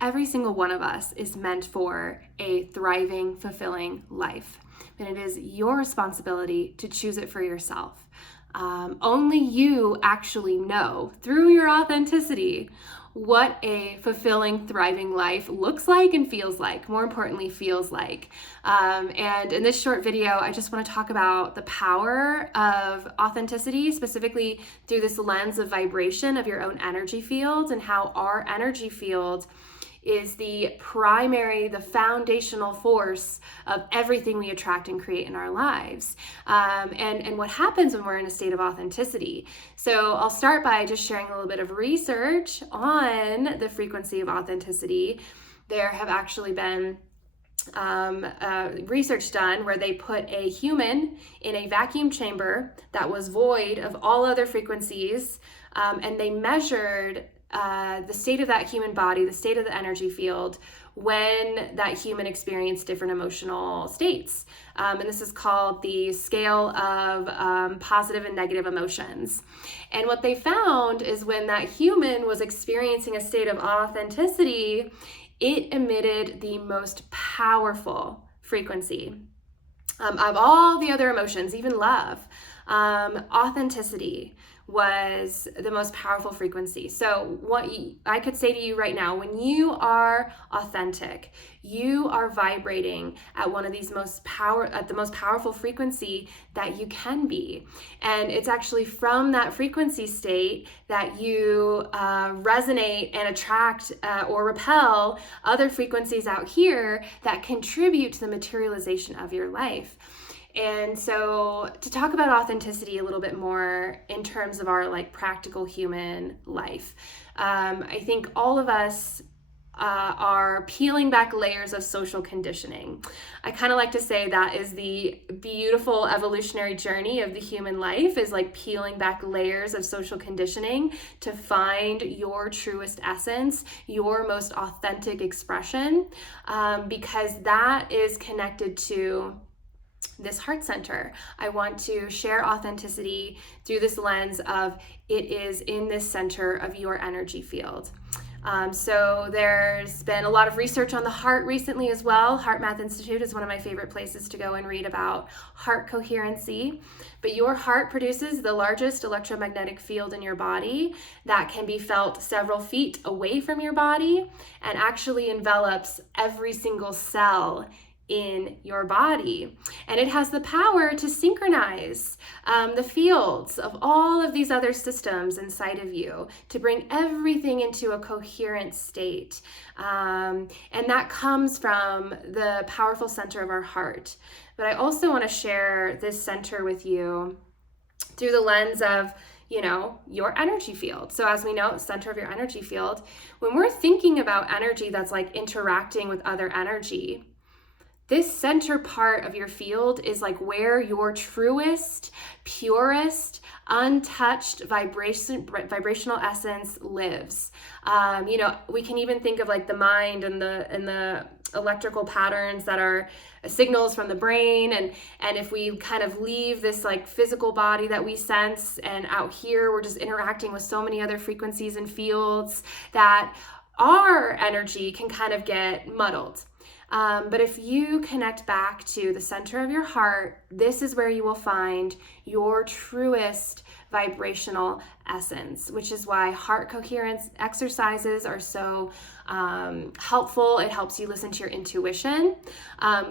every single one of us is meant for a thriving, fulfilling life. And it is your responsibility to choose it for yourself. Only you actually know through your authenticity what a fulfilling, thriving life looks like and feels like, more importantly, feels like. And in this short video, I just want to talk about the power of authenticity, specifically through this lens of vibration of your own energy field, and how our energy field is the primary, the foundational force of everything we attract and create in our lives. And what happens when we're in a state of authenticity. So I'll start by just sharing a little bit of research on the frequency of authenticity. There have actually been research done where they put a human in a vacuum chamber that was void of all other frequencies, and they measured the state of that human body, the state of the energy field, when that human experienced different emotional states. And this is called the scale of positive and negative emotions. And what they found is when that human was experiencing a state of authenticity, it emitted the most powerful frequency of all the other emotions, even love. Authenticity was the most powerful frequency. So what I could say to you right now, when you are authentic, you are vibrating at one of these at the most powerful frequency that you can be. And it's actually from that frequency state that you resonate and attract or repel other frequencies out here that contribute to the materialization of your life. And so to talk about authenticity a little bit more in terms of our practical human life, I think all of us are peeling back layers of social conditioning. I kind of like to say that is the beautiful evolutionary journey of the human life, is peeling back layers of social conditioning to find your truest essence, your most authentic expression, because that is connected to this heart center. I want to share authenticity through this lens of it is in this center of your energy field. So there's been a lot of research on the heart recently as well. Heart Math Institute is one of my favorite places to go and read about heart coherency. But your heart produces the largest electromagnetic field in your body that can be felt several feet away from your body and actually envelops every single cell in your body. And it has the power to synchronize the fields of all of these other systems inside of you to bring everything into a coherent state. And that comes from the powerful center of our heart. But I also want to share this center with you through the lens of your energy field. So as we know, center of your energy field, when we're thinking about energy that's interacting with other energy, this center part of your field is where your truest, purest, untouched vibrational essence lives. We can even think of the mind and the electrical patterns that are signals from the brain, and if we kind of leave this physical body that we sense, and out here we're just interacting with so many other frequencies and fields that our energy can kind of get muddled. But if you connect back to the center of your heart, this is where you will find your truest vibrational essence, which is why heart coherence exercises are so helpful. It helps you listen to your intuition.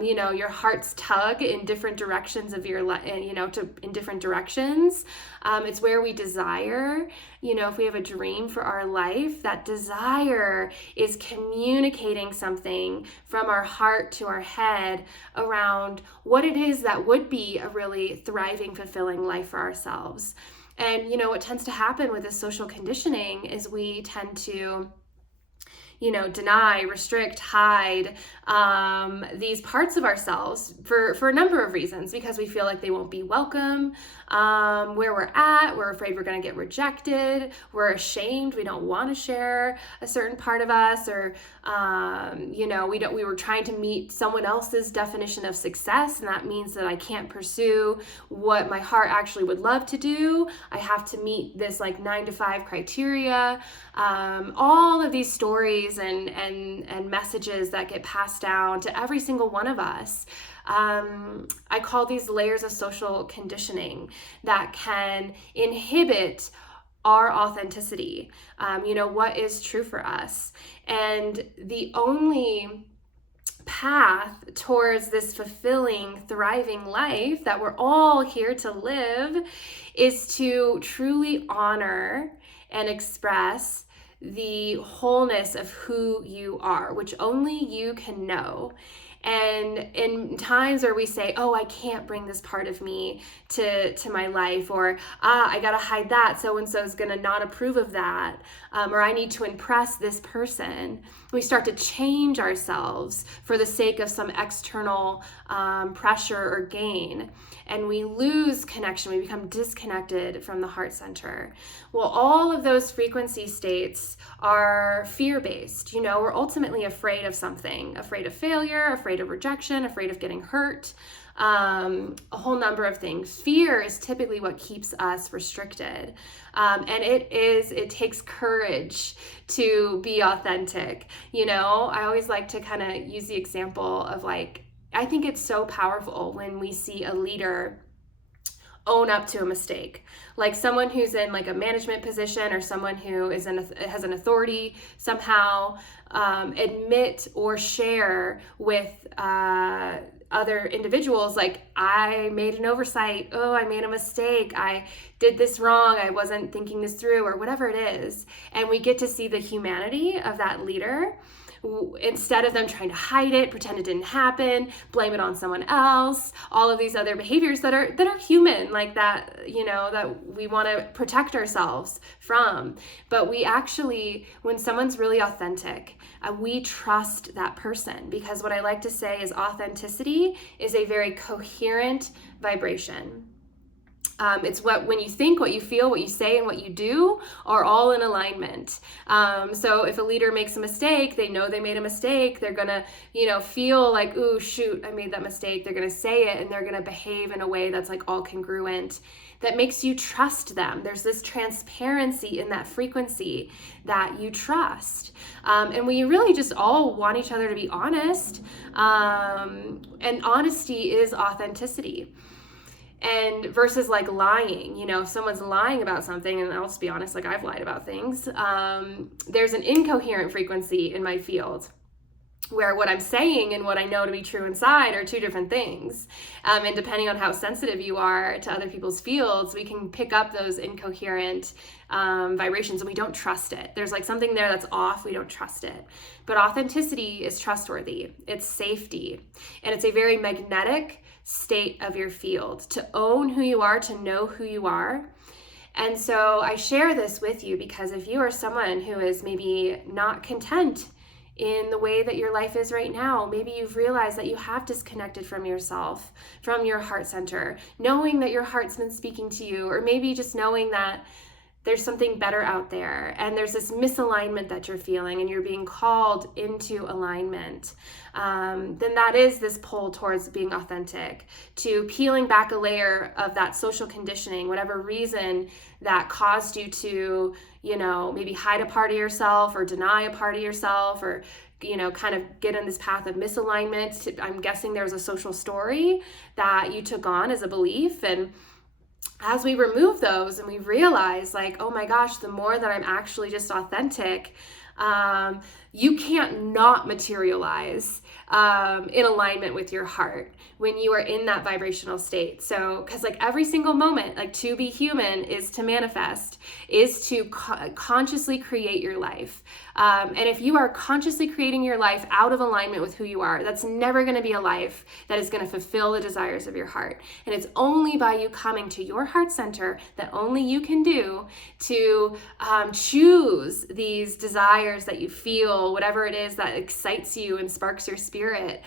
Your heart's tug in different directions of your life, in different directions. It's where we desire. If we have a dream for our life, that desire is communicating something from our heart to our head around what it is that would be a really thriving, fulfilling life for ourselves. And what tends to happen with this social conditioning is we tend to deny, restrict, hide these parts of ourselves for a number of reasons, because we feel like they won't be welcome where we're at. We're afraid we're going to get rejected. We're ashamed. We don't want to share a certain part of us, or we were trying to meet someone else's definition of success, and that means that I can't pursue what my heart actually would love to do. I have to meet this 9 to 5 criteria. All of these stories and messages that get passed down to every single one of us. I call these layers of social conditioning that can inhibit our authenticity, what is true for us. And the only path towards this fulfilling, thriving life that we're all here to live is to truly honor and express the wholeness of who you are, which only you can know. And in times where we say, oh, I can't bring this part of me to my life, or I gotta hide that, so-and-so is gonna not approve of that, or I need to impress this person, we start to change ourselves for the sake of some external pressure or gain. And we lose connection, we become disconnected from the heart center. Well, all of those frequency states are fear-based. We're ultimately afraid of something, afraid of failure, afraid of rejection, afraid of getting hurt, a whole number of things. Fear is typically what keeps us restricted. And it takes courage to be authentic. I always like to kind of use the example of I think it's so powerful when we see a leader own up to a mistake, like someone who's in a management position, or someone who has an authority somehow, admit or share with other individuals, I made an oversight, oh, I made a mistake, I did this wrong, I wasn't thinking this through, or whatever it is. And we get to see the humanity of that leader, instead of them trying to hide it, pretend it didn't happen, blame it on someone else, all of these other behaviors that are human, that we want to protect ourselves from. But we actually, when someone's really authentic, we trust that person, because what I like to say is authenticity is a very coherent vibration. It's when you think, what you feel, what you say, and what you do are all in alignment. So if a leader makes a mistake, they know they made a mistake. They're gonna, feel like, ooh, shoot, I made that mistake. They're gonna say it, and they're gonna behave in a way that's all congruent, that makes you trust them. There's this transparency in that frequency that you trust. And we really just all want each other to be honest. And honesty is authenticity. And versus lying, if someone's lying about something, and I'll just be honest, I've lied about things, there's an incoherent frequency in my field where what I'm saying and what I know to be true inside are two different things. And depending on how sensitive you are to other people's fields, we can pick up those incoherent vibrations, and we don't trust it. There's something there that's off, we don't trust it. But authenticity is trustworthy, it's safety, and it's a very magnetic state of your field to own who you are, to know who you are. And so I share this with you because if you are someone who is maybe not content in the way that your life is right now, maybe you've realized that you have disconnected from yourself, from your heart center, knowing that your heart's been speaking to you, or maybe just knowing that there's something better out there, and there's this misalignment that you're feeling, and you're being called into alignment, then that is this pull towards being authentic, to peeling back a layer of that social conditioning, whatever reason that caused you to, maybe hide a part of yourself, or deny a part of yourself, or kind of get in this path of misalignment. I'm guessing there was a social story that you took on as a belief, and as we remove those and we realize oh my gosh, the more that I'm actually just authentic, you can't not materialize in alignment with your heart when you are in that vibrational state. So, because every single moment, to be human is to manifest, is to consciously create your life. And if you are consciously creating your life out of alignment with who you are, that's never going to be a life that is going to fulfill the desires of your heart. And it's only by you coming to your heart center that only you can do to choose these desires that you feel, whatever it is that excites you and sparks your spirit,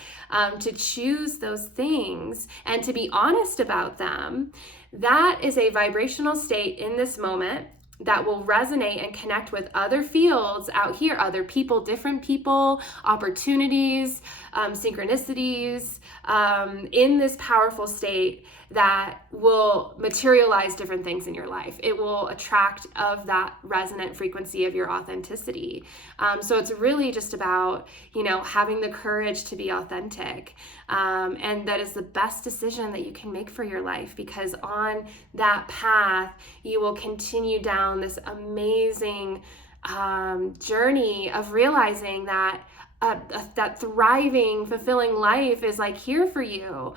to choose those things and to be honest about them. That is a vibrational state in this moment that will resonate and connect with other fields out here, other people, different people, opportunities, synchronicities, in this powerful state that will materialize different things in your life. It will attract of that resonant frequency of your authenticity. So it's really just about, having the courage to be authentic. And that is the best decision that you can make for your life, because on that path, you will continue down this amazing journey of realizing that that thriving, fulfilling life is like here for you,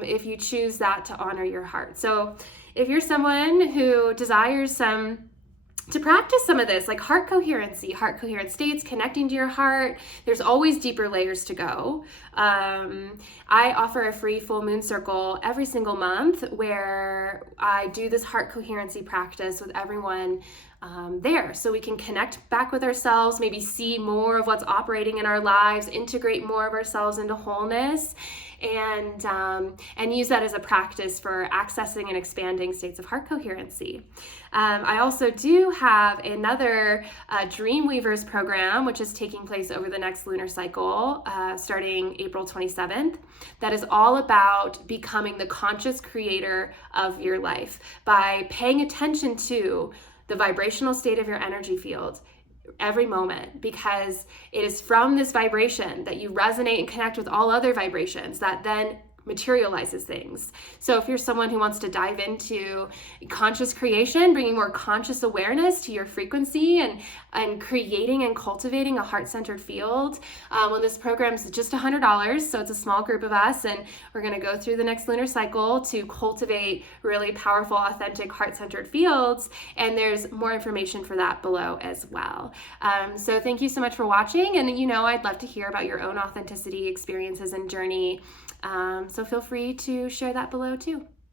if you choose that to honor your heart. So if you're someone who desires to practice some of this, like heart coherency, heart coherent states, connecting to your heart, there's always deeper layers to go. I offer a free full moon circle every single month where I do this heart coherency practice with everyone there, so we can connect back with ourselves, maybe see more of what's operating in our lives, integrate more of ourselves into wholeness, and use that as a practice for accessing and expanding states of heart coherency. I also do have another Dreamweavers program, which is taking place over the next lunar cycle, starting April 27th. That is all about becoming the conscious creator of your life by paying attention to the vibrational state of your energy field every moment, because it is from this vibration that you resonate and connect with all other vibrations that then materializes things. So if you're someone who wants to dive into conscious creation, bringing more conscious awareness to your frequency and creating and cultivating a heart-centered field, well, this program's just $100, so it's a small group of us, and we're going to go through the next lunar cycle to cultivate really powerful, authentic, heart-centered fields, and there's more information for that below as well. So thank you so much for watching, and I'd love to hear about your own authenticity experiences and journey. So feel free to share that below too.